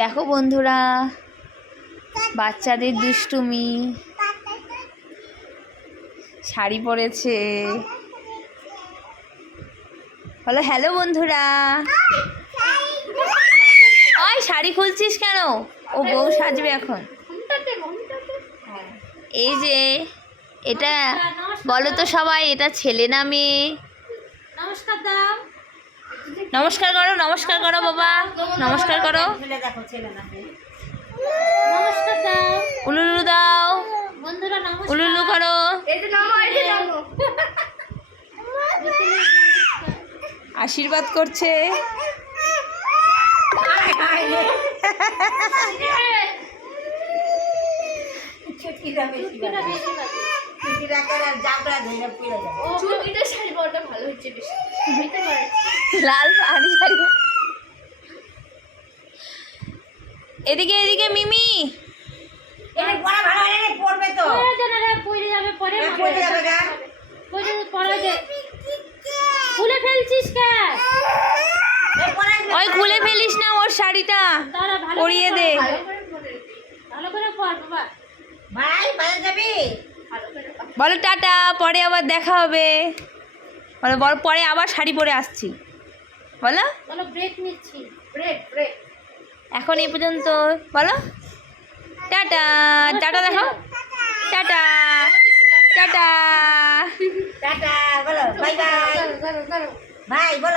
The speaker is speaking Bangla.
দেখো বন্ধুরা, বাচ্চাদের দুষ্টুমি। শাড়ি পরেছে। বলো হ্যালো বন্ধুরা। ওই শাড়ি খুলছিস কেন? ও বউ সাজবে এখন। এই যে এটা বলো তো সবাই, এটা ছেলে না মেয়ে? নমস্কার দাও। নমস্কার করো, নমস্কার করো বাবা, নমস্কার করো। নমস্কার দাও উলুলু দাও, বন্ধুরা, নমস্কার। উলুলু করো। আশীর্বাদ করছে। লাল শাড়ি শাড়ি। এদিকে এদিকে মিমি। খুলে ফেলছিস কেন? ওই খুলে ফেলিস না ওর শাড়িটা, পরিয়ে দে। ভালো করে পর বাবা। বলো টাটা, পরে আবার দেখা হবে। বলো বলো পরে আবার শাড়ি পরে আসছি। বলো বলো ব্রেক নিচ্ছি। Break break. এখন এই পর্যন্ত। বলো টাটা, টাটা দেখো, টাটা টাটা। টাটা বলো, বাই বাই। ভাই বলো।